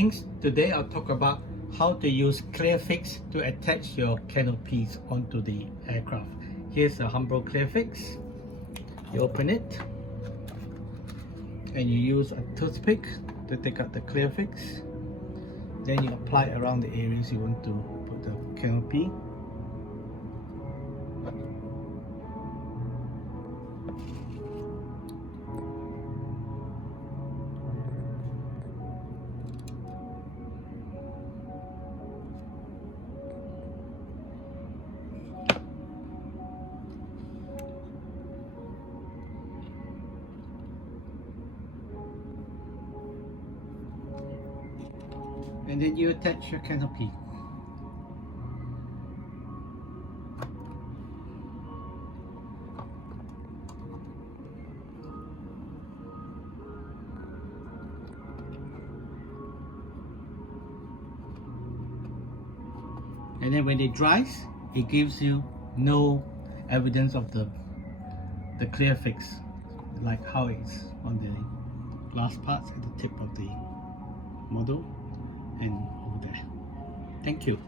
Today I'll talk about how to use Clearfix to attach your canopies onto the aircraft. Here's a Humbrol Clearfix. You open it and you use a toothpick to take out the Clearfix. Then you apply around the areas you want to put the canopy. And then you attach your canopy. And then when it dries, it gives you no evidence of the Clearfix, like how it's on the glass parts at the tip of the model and over there. Thank you.